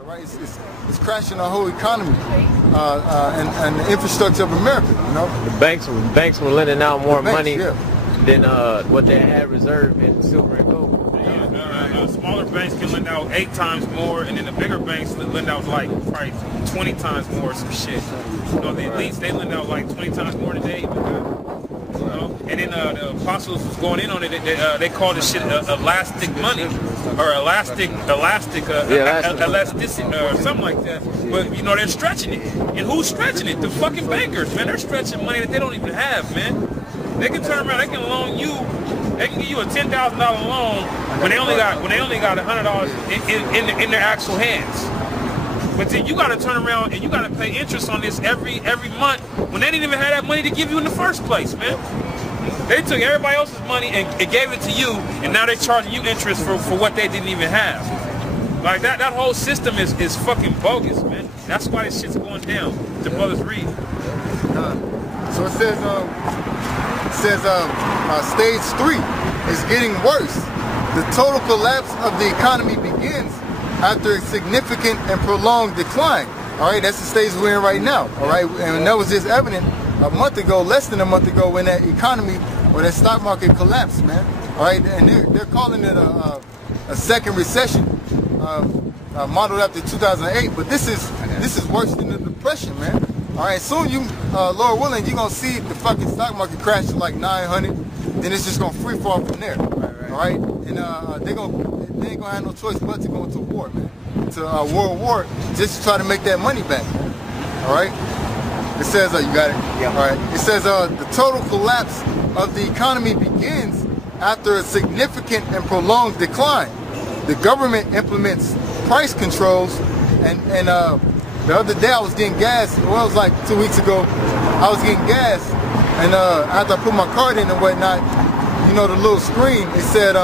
all right? It's crashing our whole economy and the infrastructure of America, you know? The banks were lending out more money yeah. than what they had reserved in silver and gold. Smaller banks can lend out 8 times more, and then the bigger banks lend out like probably 20 times more, some shit. You know, the elites, they lend out like 20 times more than they even got. You know? And then the apostles was going in on it. They call this shit elastic money, or elasticity, or something like that. But you know, they're stretching it. And who's stretching it? The fucking bankers, man. They're stretching money that they don't even have, man. They can turn around. They can loan you. They can give you a $10,000 loan when they only got $100 in their actual hands. But then you got to turn around and you got to pay interest on this every month when they didn't even have that money to give you in the first place, man. They took everybody else's money and gave it to you, and now they're charging you interest for what they didn't even have. Like that whole system is fucking bogus, man. That's why this shit's going down. The brothers read. So it says stage 3 is getting worse. The total collapse of the economy begins after a significant and prolonged decline. All right, that's the stage we're in right now. All right, and that was just evident a month ago, less than a month ago, when that economy or that stock market collapsed, man. All right, and they're calling it a second recession, modeled after 2008. But this is worse than the depression, man. All right, soon Lord willing, you're gonna see the fucking stock market crash to like 900. Then it's just gonna free fall from there. All right, and they ain't gonna have no choice but to go into war, man. To world war, just to try to make that money back. All right. It says, you got it? Yeah. All right. It says the total collapse of the economy begins after a significant and prolonged decline. The government implements price controls, and the other day I was getting gas. Well, it was like 2 weeks ago. I was getting gas, and after I put my card in and whatnot, you know, the little screen, it said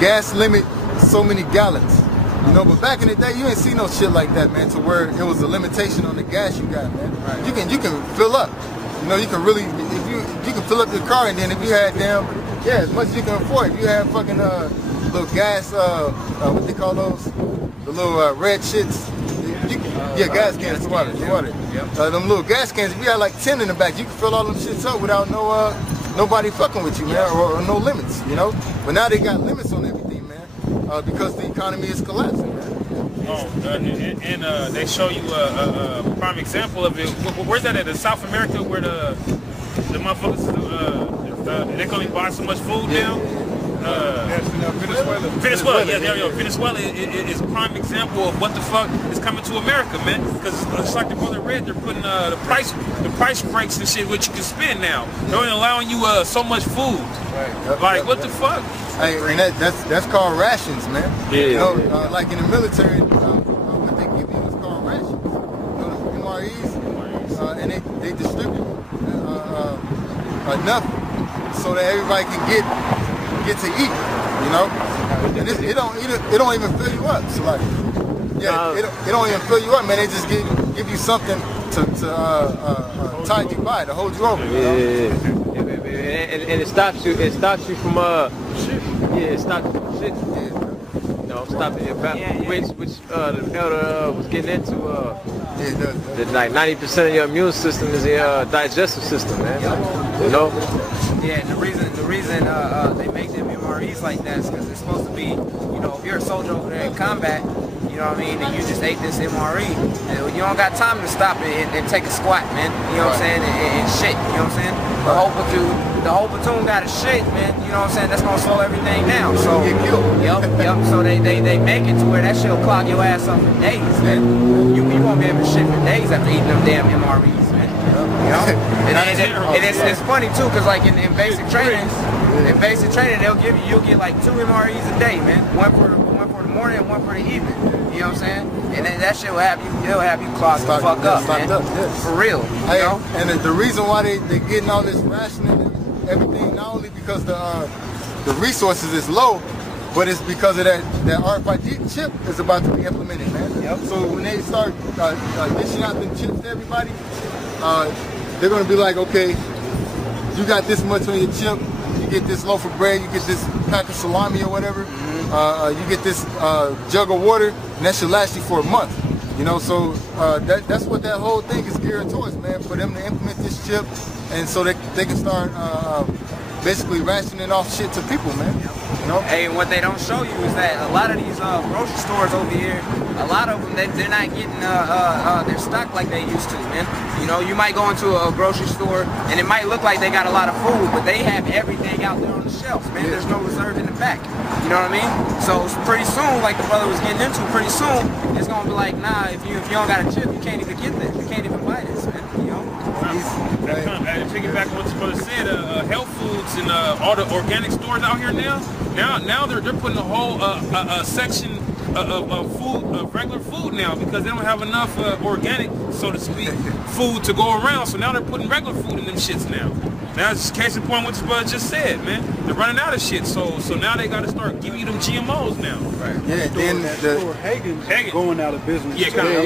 gas limit so many gallons. You know, but back in the day, you ain't see no shit like that, man, to where it was a limitation on the gas you got, man. Right. You can fill up. You know, you can really, if you can fill up your car, and then if you had as much as you can afford. If you had fucking little gas, what they call those, the little red shits. Gas cans, the water. Yep. Them little gas cans. If you had like 10 in the back, you can fill all them shits up without nobody fucking with you, man, or no limits. You know, but now they got limits on everything, man. Because the economy is collapsing, man. And they show you a prime example of it. Where's that at? South America, where the motherfuckers they can only buy so much food now. Venezuela. Venezuela is a prime example of what the fuck is coming to America, man. Because it's like the brother read, they're putting the price breaks and shit, which you can spend now. They're only allowing you so much food. Right. Like what the fuck? Hey, and that's called rations, man. Yeah. You know, like in the military, what they give you is called rations. You know, MREs, and they distribute enough so that everybody can get to eat. You know, and it don't even fill you up. So like, it don't even fill you up, man. They just give you something to tide you by, to hold you over. You know? And it stops you. It stops you from it stops you from shit. No, stopping it. Which the elder was getting into. That like 90% of your immune system is your digestive system, man. You know. Yeah, and the reason they make them MREs like that is because it's supposed to be, you know, if you're a soldier over there in combat, you know what I mean, and you just ate this MRE, you don't got time to stop and take a squat, man. You know what I'm saying? And shit, you know what I'm saying? The whole platoon got a shit, man. You know what I'm saying? That's gonna slow everything down. So yep. So they make it to where that shit'll clog your ass up for days, man. You won't be able to shit for days after eating them damn MREs, man. You know? And it's funny too, cause like in basic training, you'll get like 2 MREs a day, man. One for the morning and one for the evening. You know what I'm saying? And then that shit will have you clogged the fuck up, man. Yes. For real. You know? And the reason why they getting all this rationing and everything, not only because the resources is low, but it's because of that RFID chip is about to be implemented, man. Yep. So when they start dishing out them chips to everybody, they're gonna be like, okay, you got this much on your chip, you get this loaf of bread, you get this pack of salami or whatever. you get this jug of water, and that should last you for a month. You know, so that's what that whole thing is geared towards, man, for them to implement this chip, and so they can start basically rationing off shit to people, man. You know? Hey, and what they don't show you is that a lot of these grocery stores over here, a lot of them, they're not getting their stock like they used to, man. You know, you might go into a grocery store and it might look like they got a lot of food, but they have everything out there on the shelves, man. There's no reserve in the back. You know what I mean? So pretty soon, like the brother was getting into, pretty soon it's gonna be like, nah, if you don't got a chip, you can't even get this. You can't even buy this, man. You know? Piggyback on what your brother said, health foods and all the organic stores out here now they're putting a whole section of food, regular food now, because they don't have enough organic, so to speak, food to go around. So now they're putting regular food in them shits now. Now it's just case in point what your brother just said, man. They're running out of shit, so now they got to start giving you them GMOs now. Right. Yeah. Then the Hagen's going out of business. Yeah, kind of.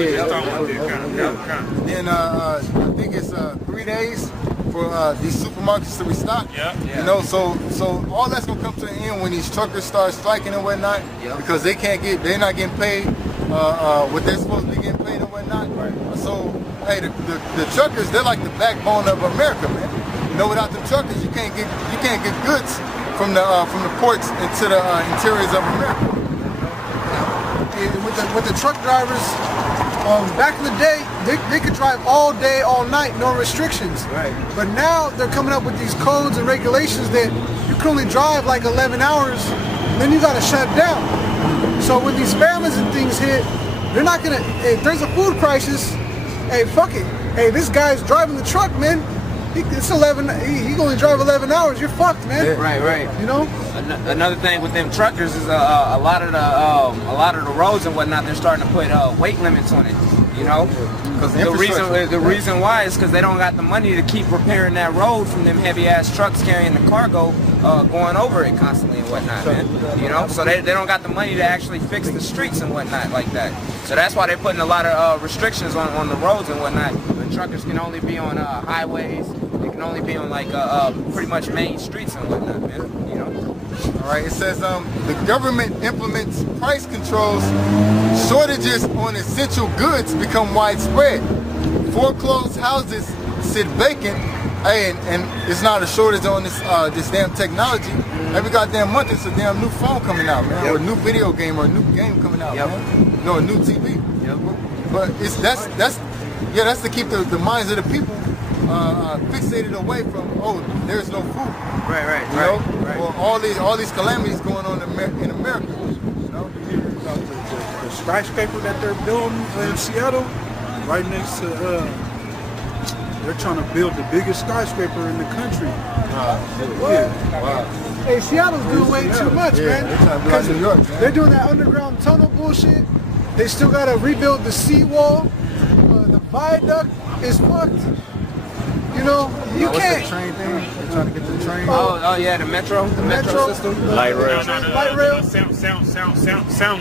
Then I think it's 3 days for these supermarkets to restock. Yeah. You know, so all that's gonna come to an end when these truckers start striking and whatnot, because they're not getting paid what they're supposed to be getting paid and whatnot. Right. So hey, the truckers, they're like the backbone of America, man. You know, without the truckers, you can't get goods from the ports into the interiors of America. Yeah, with the truck drivers, back in the day, they could drive all day, all night, no restrictions. Right. But now they're coming up with these codes and regulations that you can only drive like 11 hours, then you got to shut down. So when these famines and things hit, they're not gonna. If there's a food crisis, hey, fuck it. Hey, this guy's driving the truck, man. It's 11. He only drive 11 hours. You're fucked, man. Yeah. Right. You know. Another thing with them truckers is a lot of the roads and whatnot. They're starting to put weight limits on it. You know, because the reason why is because they don't got the money to keep repairing that road from them heavy ass trucks carrying the cargo going over it constantly and whatnot, man. You know, so they don't got the money to actually fix the streets and whatnot like that. So that's why they're putting a lot of restrictions on the roads and whatnot. The truckers can only be on highways. They can only be on like pretty much main streets and whatnot, man. You know. All right. It says the government implements price controls. Shortages on essential goods become widespread. Foreclosed houses sit vacant. Hey, and it's not a shortage on this damn technology. Every goddamn month, it's a damn new phone coming out, man, or a new video game, or a new game coming out, man. You know, a new TV. But that's to keep the minds of the people fixated away from, there's no food. Right. You know, or all these calamities going on in America. You know, the skyscraper that they're building in Seattle, right next to they're trying to build the biggest skyscraper in the country. Wow. Hey, Seattle's doing way too much, man. They're trying to do like New York, man. They're doing that underground tunnel bullshit. They still gotta rebuild the seawall. The viaduct is fucked. You know, you can't. What's the train thing? They're trying to get the train. Oh yeah, the metro system. Light rail. Light rail. Sound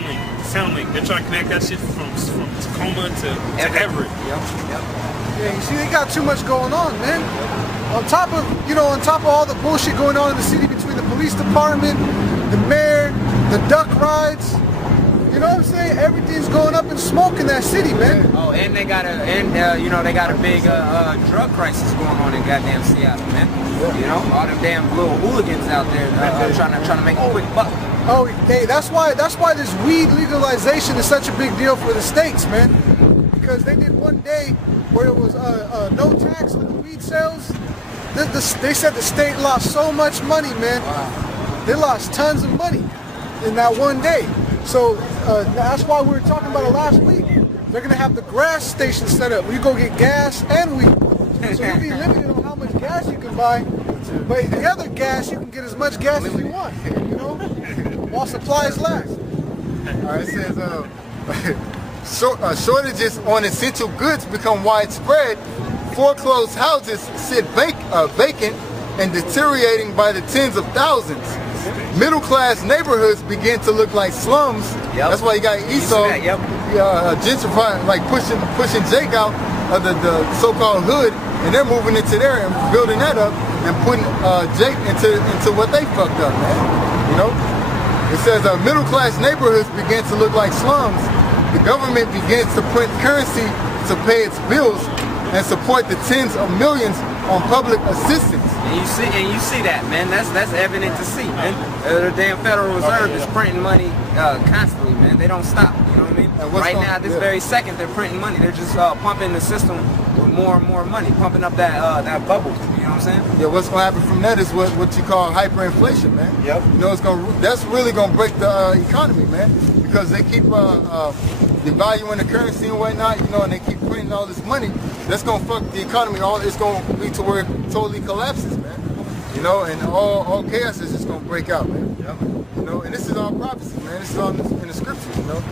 link. They're trying to connect that shit from Tacoma to Everett. Yeah, you see, they got too much going on, man. On top of all the bullshit going on in the city between the police department, the mayor, the duck rides. You know what I'm saying? Everything's going up in smoke in that city, man. Oh, and they got a big drug crisis going on in goddamn Seattle, man. You know, all them damn little hooligans out there trying to make a quick buck. Oh, hey, that's why this weed legalization is such a big deal for the states, man. Because they did one day where it was no tax on the weed sales. They said the state lost so much money, man. Wow. They lost tons of money in that one day. So that's why we were talking about it last week. They're gonna have the gas station set up. You go get gas and weed. So you'll be limited on how much gas you can buy. But the other gas, you can get as much gas as you want. You know, while supplies last. All right, it says shortages on essential goods become widespread. Foreclosed houses sit vacant and deteriorating by the tens of thousands. Middle-class neighborhoods begin to look like slums. That's why you got Esau gentrifying, like pushing Jake out of the so-called hood, and they're moving into there and building that up and putting Jake into what they fucked up, man. You know, It says middle-class neighborhoods begin to look like slums. The government begins to print currency to pay its bills and support the tens of millions on public assistance. And you see that, man. That's evident to see, man. The damn Federal Reserve is printing money constantly, man. They don't stop. You know what I mean? Right now, this very second, they're printing money. They're just pumping the system with more and more money, pumping up that bubble. You know what I'm saying? Yeah. What's gonna happen from that is what you call hyperinflation, man. Yep. You know, that's really gonna break the economy, man, because they keep devaluing the currency and whatnot. You know, and they keep printing all this money. That's gonna fuck the economy. It's gonna lead to where it totally collapses, man. You know, and all chaos is just gonna break out, man. Yep. You know, and this is all prophecy, man. This is all in the scriptures, you know.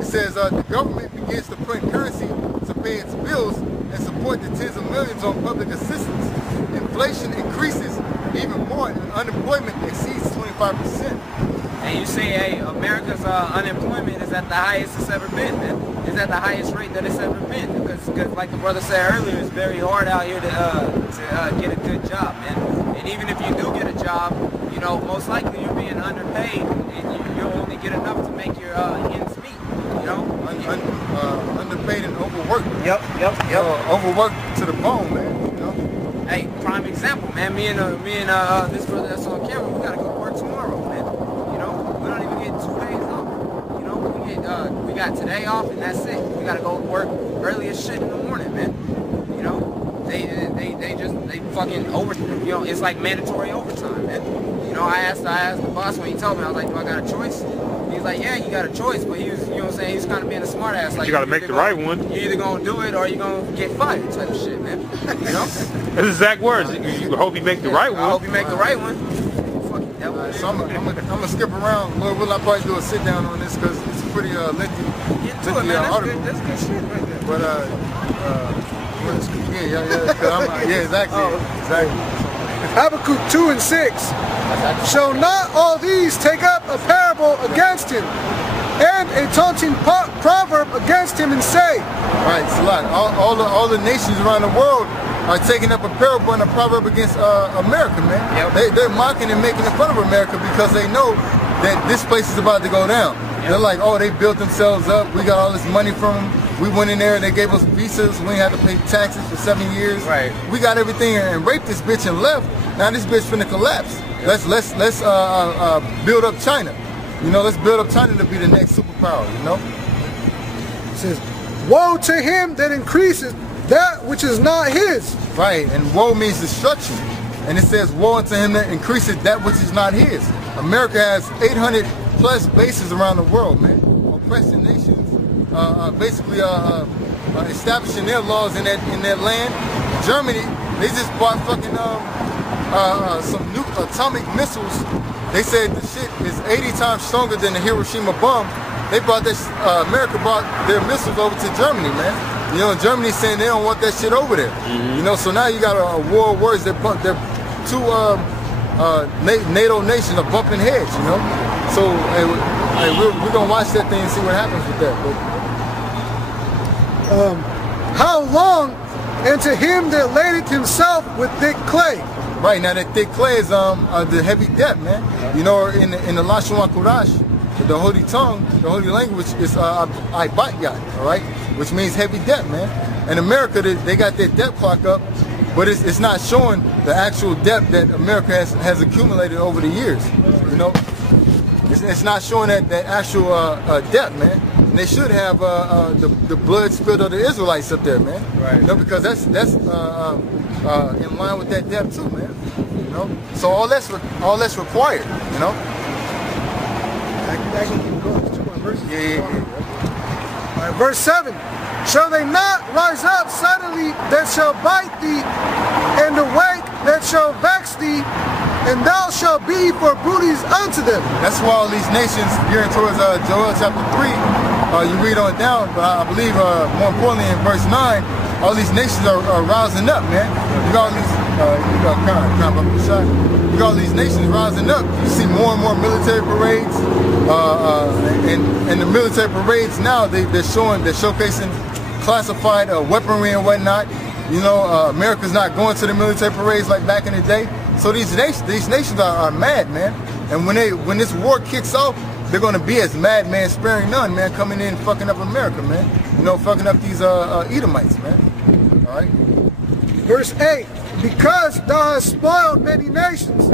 It says the government begins to print currency to pay its bills and support the tens of millions on public assistance. Inflation increases even more and unemployment exceeds 25%. And you see, hey, America's unemployment is at the highest it's ever been, man. It's at the highest rate that it's ever been. Because like the brother said earlier, it's very hard out here to get a good job, man. And even if you do get a job, you know, most likely you're being underpaid, and you'll only get enough to make your ends meet. You know, underpaid and overworked. Yep. Overworked to the bone, man. You know. Hey, prime example, man. Me and this brother that's on camera, we gotta go to work tomorrow, man. You know, we don't even get 2 days off. You know, we got today off and that's it. We gotta go to work early as shit in the morning, man. You know, they fucking you know, it's like mandatory overtime, man. You know, I asked the boss when he told me, I was like, do I got a choice? He's like, yeah, you got a choice, but he was, you know what I'm saying, he's kind of being a smart ass. Like, you gotta make the right one. You're either gonna do it or you're gonna get fired type of shit, man. You know? That's exact words. You hope you make the right one. I hope you make the right one. Fucking devil. So I'm gonna skip around. We'll probably do a sit down on this because it's a pretty lengthy article. That's good shit right there. But yeah, exactly. Habakkuk 2 and 6. Shall not all these take up a parable against him, and a taunting proverb against him, and say? Right, Salat. All the nations around the world are taking up a parable and a proverb against America, man. Yep. They're mocking and making fun of America because they know that this place is about to go down. Yep. They're like, oh, they built themselves up. We got all this money from them. We went in there and they gave us visas. We didn't have to pay taxes for 7 years. Right. We got everything and raped this bitch and left. Now this bitch finna collapse. Yep. Let's build up China. You know, let's build up China to be the next superpower. You know. It says, woe to him that increases that which is not his. Right, and woe means destruction. And it says, woe unto him that increases that which is not his. America has 800 plus bases around the world, man. Oppressing nations, basically establishing their laws in that land. Germany, they just bought fucking some new atomic missiles. They said the shit is 80 times stronger than the Hiroshima bomb. They brought this, America brought their missiles over to Germany, man. You know, Germany's saying they don't want that shit over there. Mm-hmm. You know, so now you got a war of words that they're two NATO nations are bumping heads, you know. So we're gonna watch that thing and see what happens with that. But how long? And to him that ladeth himself with thick clay. Right, now that thick clay is the heavy debt, man. You know, in the Lashon HaKodesh, the holy tongue, the holy language is Ibatyat, all right, which means heavy debt, man. In America, they got their debt clock up, but it's not showing the actual debt that America has accumulated over the years. You know, it's not showing that actual debt, man. And they should have the blood spilled of the Israelites up there, man. Right. You know, because that's in line with that debt too, man. You know, so all that's required. You know. I can keep going. It's 2 more verses. Yeah. All right, verse 7. Shall they not rise up suddenly that shall bite thee, and awake that shall vex thee, and thou shalt be for booties unto them? That's why all these nations, gearing towards Joel chapter 3, you read on down, but I believe more importantly in verse 9, all these nations are rising up, man. You got all these, you got all these nations rising up. You see more and more military parades, and the military parades now they're showcasing classified weaponry and whatnot. You know, America's not going to the military parades like back in the day. So these nations are mad, man. And when this war kicks off, they're gonna be as madman sparing none, man, coming in fucking up America, man. You know, fucking up these Edomites, man. All right. Verse 8, because thou hast spoiled many nations,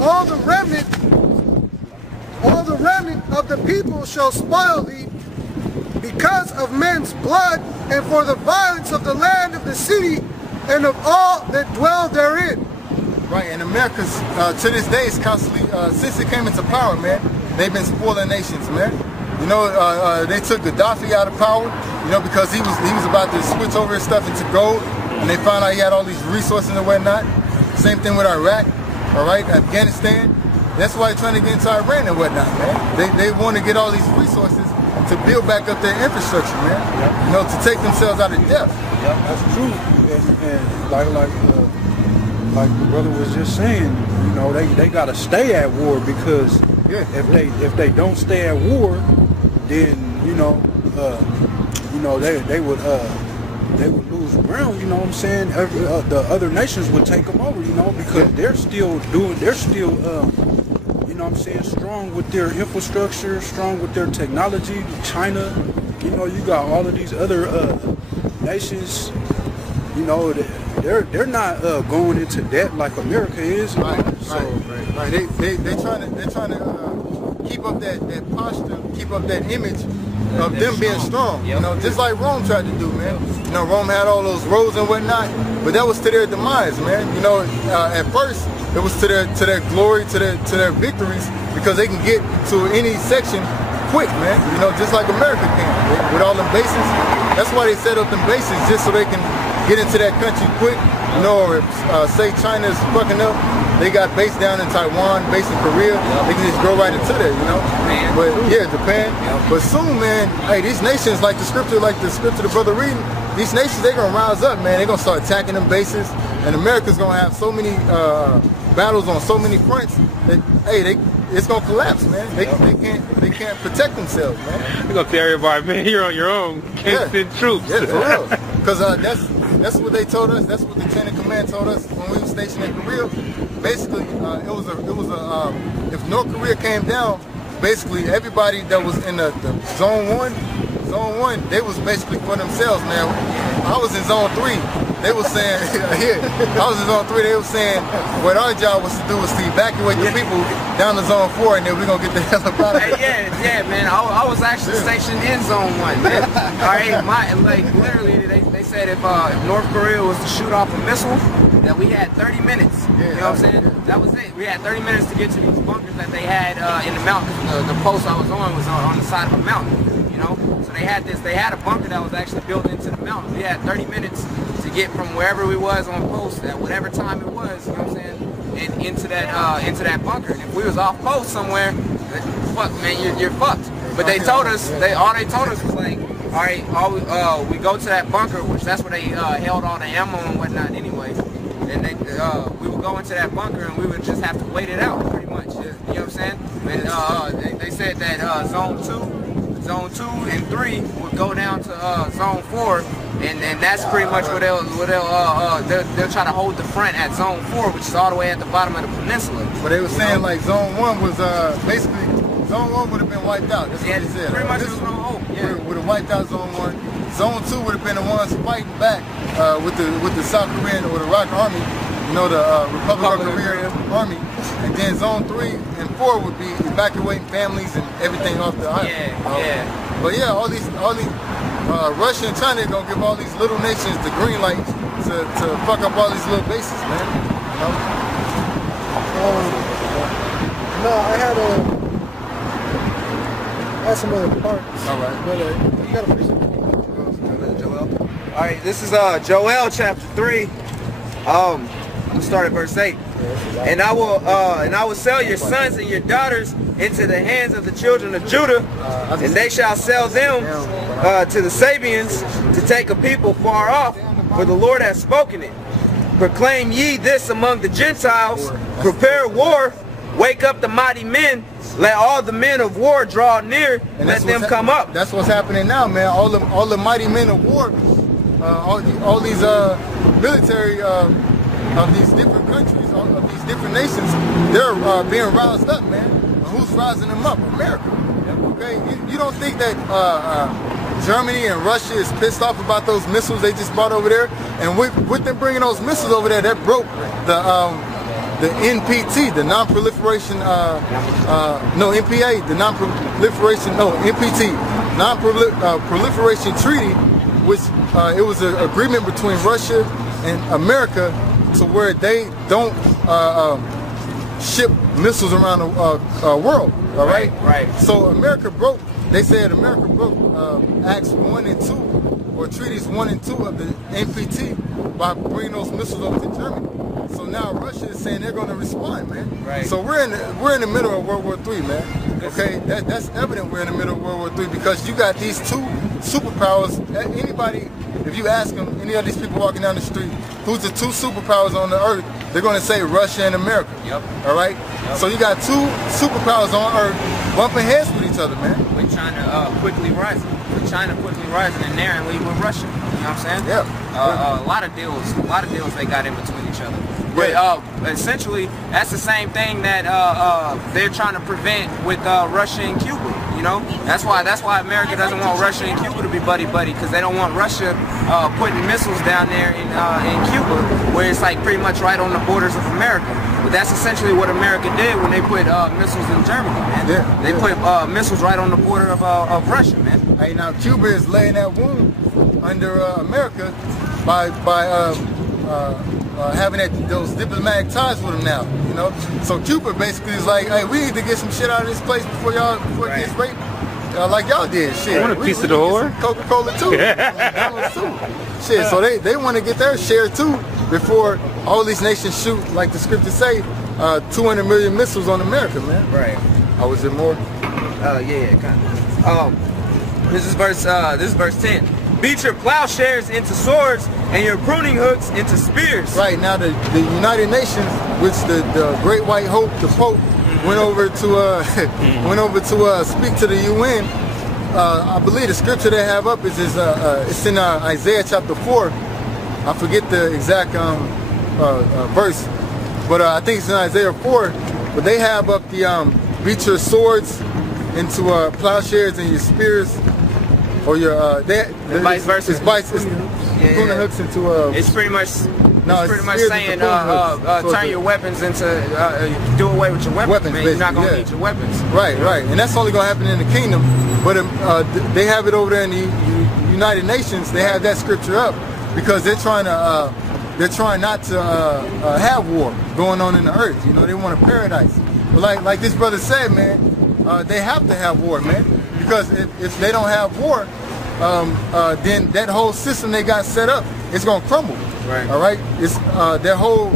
all the remnant of the people shall spoil thee, because of men's blood, and for the violence of the land of the city, and of all that dwell therein. Right, and America's to this day is constantly, since it came into power, man, they've been spoiling nations, man. You know, they took Gaddafi out of power, you know, because he was about to switch over his stuff into gold, and they found out he had all these resources and whatnot. Same thing with Iraq, all right, Afghanistan. That's why they're trying to get into Iran and whatnot, man. They want to get all these resources to build back up their infrastructure, man. Yep. You know, to take themselves out of debt. Yep, that's true. And like the brother was just saying, you know, they gotta stay at war, because if they don't stay at war, then they would lose ground. You know what I'm saying? The other nations would take them over. You know, because they're still you know what I'm saying, strong with their infrastructure, strong with their technology. China, you know, you got all of these other nations. You know, they're not going into debt like America is. Right. They're trying to keep up that posture, keep up that image of them being strong. You know, just like Rome tried to do, man. You know, Rome had all those roads and whatnot, but that was to their demise, man. You know, at first it was to their glory, to their victories, because they can get to any section quick, man. You know, just like America can with all them bases. That's why they set up them bases, just so they can get into that country quick. You know, or if say China's fucking up, they got base down in Taiwan, base in Korea. They can just go right into there, you know. But yeah, Japan. But soon, man, hey, these nations, like the scripture the brother reading, these nations, they're gonna rise up, man. They're gonna start attacking them bases, and America's gonna have so many battles on so many fronts that it's gonna collapse, man. They can't protect themselves, man. You're gonna tell everybody, man, you're on your own. Can't send troops. Yeah, for real. Because that's what they told us. That's what the Lieutenant Command told us when we were stationed in Korea. Basically, if North Korea came down, basically everybody that was in the Zone 1, they was basically for themselves, man. I was in Zone 3. They were saying, I was in Zone 3, they were saying what our job was to do was to evacuate the people down to Zone 4, and then we're going to get the hell up out of here. Yeah, man, I was actually stationed in Zone 1, man. All right, literally, they said if North Korea was to shoot off a missile, that we had 30 minutes. You know what I'm saying? That was it. We had 30 minutes to get to these bunkers that they had in the mountain. The post I was on was on the side of a mountain, you know? So they had a bunker that was actually built into the mountain. We had 30 minutes to get from wherever we was on post at whatever time it was, you know what I'm saying, and into that bunker. And if we was off post somewhere, fuck, man, you're fucked. But they told us, all they told us was like, all right, we go to that bunker, which that's where they held all the ammo and whatnot anyway. And we would go into that bunker and we would just have to wait it out, pretty much. You know what I'm saying? And they said that Zone 2 and 3 would go down to Zone 4, and that's pretty much where they'll try to hold the front at Zone 4, which is all the way at the bottom of the peninsula. But they were saying like Zone 1 was basically, Zone 1 would have been wiped out. That's what they said. Pretty much there's no hope. Yeah. Would have wiped out Zone 1. Zone 2 would have been the ones fighting back with the South Korean or the Rock Army, you know, the Republic of Korea Army. And then Zone 3 and 4 would be evacuating families and everything off the island. Yeah. But yeah, all these Russia and China are gonna give all these little nations the green light to fuck up all these little bases, man. You know? No, I had some other parts. All right. But you got a present. Joel. All right, this is Joel chapter 3. I'm gonna start at verse 8. And I will sell your sons and your daughters into the hands of the children of Judah, and they shall sell them to the Sabians to take a people far off, for the Lord has spoken it. Proclaim ye this among the Gentiles, prepare war, wake up the mighty men, let all the men of war draw near, and let them come up. That's what's happening now, man. All the mighty men of war, all these military of these different countries, of these different nations, they're being roused up, man. And who's rousing them up? America. Okay, you don't think that Germany and Russia is pissed off about those missiles they just bought over there? And with them bringing those missiles over there, that broke the NPT, the non-proliferation, NPA, the non-proliferation, NPT, non-proliferation treaty, which it was an agreement between Russia and America to where they don't ship missiles around the world. All right. Right. So America broke. They said America broke Acts 1 and 2, or treaties 1 and 2 of the NPT by bringing those missiles over to Germany. So now Russia is saying they're going to respond, man. Right. So we're in the middle of World War III, man. Okay, that's evident we're in the middle of World War III because you got these two superpowers. Anybody, if you ask them, any of these people walking down the street, who's the two superpowers on the earth? They're going to say Russia and America. Yep. All right. Yep. So you got two superpowers on earth bumping heads with each other, man. With China quickly rising. With China quickly rising and narrowly with Russia. You know what I'm saying? Yeah. A lot of deals they got in between each other. But essentially, that's the same thing that they're trying to prevent with Russia and Cuba. You know, that's why America doesn't want Russia and Cuba to be buddy-buddy, because they don't want Russia putting missiles down there in Cuba, where it's like pretty much right on the borders of America. But that's essentially what America did when they put missiles in Germany, man. Yeah, they put missiles right on the border of Russia, man. Hey, now Cuba is laying that wound under America by having those diplomatic ties with them now, you know. So Cuba basically is like, hey, we need to get some shit out of this place before it gets raped, like y'all did. Shit, I want a piece of the whore. Coca-Cola too. Shit, so they want to get their share too before all these nations shoot, like the scriptures say, 200 million missiles on America, man. Right. Oh, was it more? Yeah, kind of. This is verse 10. Beat your plowshares into swords and your pruning hooks into spears. Right, now the United Nations, which the Great White Hope, the Pope, went over to speak to the UN. I believe the scripture they have up is it's in Isaiah chapter 4. I forget the exact verse, but I think it's in Isaiah 4. But they have up the beat your swords into plowshares and your spears. Or your vice versa. It's pruning hooks into it's pretty much saying turn your weapons into do away with your weapons, man. You're not gonna need your weapons. Right, and that's only gonna happen in the kingdom. But they have it over there in the United Nations. They have that scripture up because they're trying not to have war going on in the earth. You know, they want a paradise. But like this brother said, man, they have to have war, man. Because if they don't have war, then that whole system they got set up, it's gonna crumble. Right. All right. It's their whole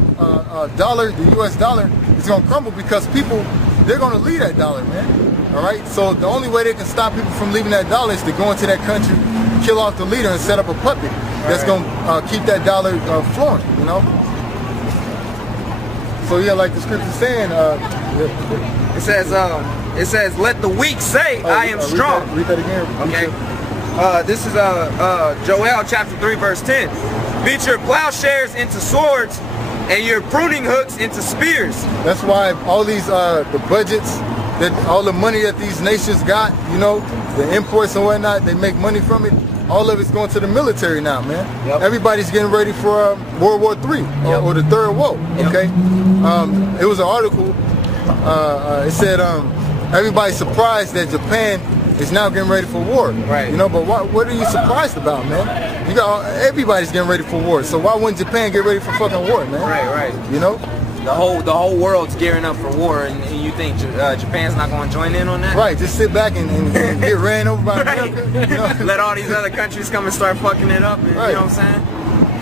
dollar, the U.S. dollar, is gonna crumble because people, they're gonna leave that dollar, man. All right. So the only way they can stop people from leaving that dollar is to go into that country, kill off the leader, and set up a puppet that's gonna keep that dollar flowing. You know. So yeah, like the scripture's saying, it says, let the weak say, I am strong. Read that again. Okay. This is Joel chapter 3 verse 10. Beat your plowshares into swords and your pruning hooks into spears. That's why all these the budgets, that all the money that these nations got, you know, the imports and whatnot, they make money from it. All of it's going to the military now, man. Yep. Everybody's getting ready for World War III or the Third War. Okay. It was an article. It said everybody's surprised that Japan is now getting ready for war. Right. You know, but what are you surprised about, man? You got everybody's getting ready for war. So why wouldn't Japan get ready for fucking war, man? Right. You know, the whole world's gearing up for war, and you think Japan's not going to join in on that? Right. Just sit back and get ran over by America. You know? Let all these other countries come and start fucking it up. And, right. You know what I'm saying?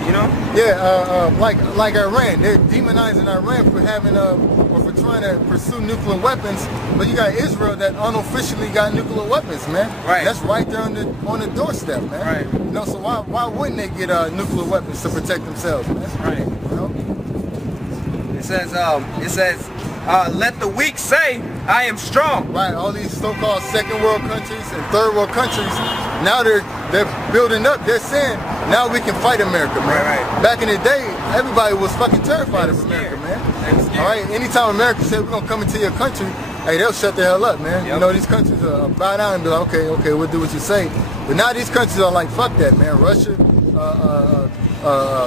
You know? Yeah. Like Iran, they're demonizing Iran for having or for trying to pursue nuclear weapons, but you got Israel that unofficially got nuclear weapons, man. Right. That's right there on the doorstep, man. Right. You know, so why wouldn't they get nuclear weapons to protect themselves, man? Right. You know? It says, let the weak say, I am strong. Right. All these so-called second world countries and third world countries, now they're building up. They're saying now we can fight America, man. Right. Back in the day, everybody was fucking terrified of America, man. All right, anytime America said we're gonna come into your country, hey, they'll shut the hell up, man. You know, these countries are bow down and be like, okay, we'll do what you say. But now these countries are like, fuck that, man. Russia,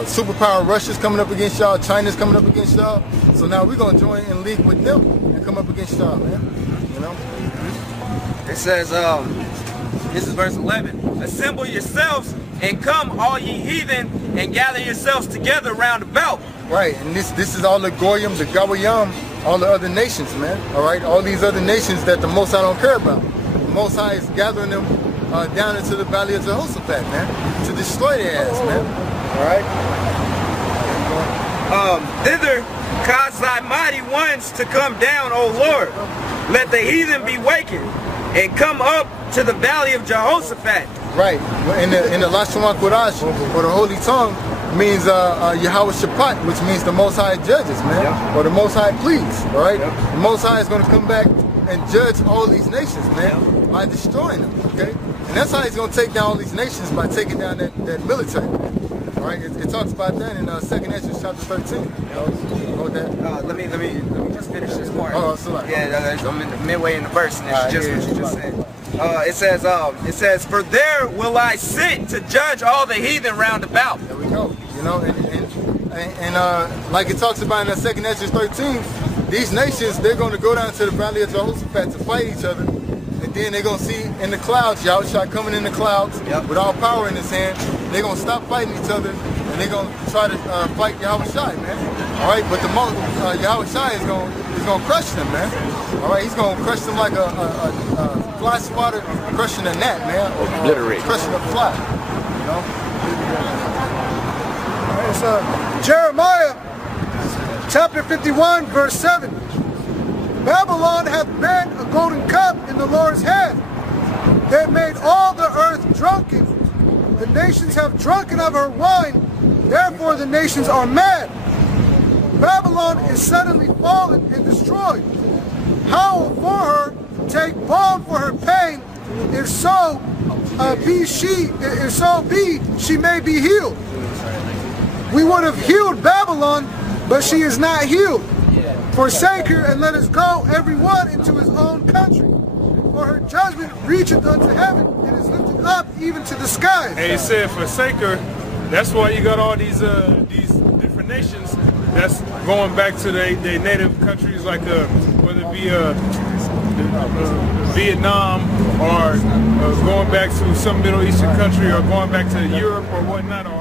superpower Russia's coming up against y'all. China's coming up against y'all. So now we're gonna join in league with them and come up against y'all, man. You know. It says, this is verse 11. Assemble yourselves and come, all ye heathen, and gather yourselves together round about. Right, and this is all the Goyim, the Gawayam, all the other nations, man. All right, all these other nations that the Most High don't care about. The Most High is gathering them down into the valley of Jehoshaphat, man, to destroy their ass, man. All right. Thither cause thy mighty ones to come down, O Lord. Let the heathen be wakened and come up to the valley of Jehoshaphat. Right. In the Lashon Kodash, or the Holy Tongue, means YAHAWASHI, which means the Most High judges, man, or the Most High pleads. All right. The Most High is going to come back and judge all these nations, man, by destroying them. Okay. And that's how he's going to take down all these nations, by taking down that military. All right. It talks about that in 2nd Ezra chapter 13. Hold that. Let me just finish this part. Oh, so like, yeah, I'm midway in the verse, and it's just what you just said. It says, for there will I sit to judge all the heathen round about. There we go. You know, and like it talks about in 2nd Ezra 13, these nations, they're going to go down to the valley of Jehoshaphat to fight each other, and then they're going to see in the clouds, Yahushua coming in the clouds with all power in his hand. They're going to stop fighting each other, and they're going to try to fight Yahushua, man. All right, but the Yahushua is going to crush them, man. All right, he's going to crush them like a fly swatter crushing a gnat, man. Obliterate. Crushing a fly, you know. It's Jeremiah chapter 51, verse 7. Babylon hath been a golden cup in the Lord's hand. They made all the earth drunken. The nations have drunken of her wine. Therefore the nations are mad. Babylon is suddenly fallen and destroyed. Howl for her, take balm for her pain. If so be she may be healed. We would have healed Babylon, but she is not healed. Forsake her and let us go, every one into his own country. For her judgment reacheth unto heaven and is lifted up even to the skies. And he said, forsake her. That's why you got all these different nations that's going back to their native countries, like whether it be Vietnam or going back to some Middle Eastern country or going back to Europe or whatnot, or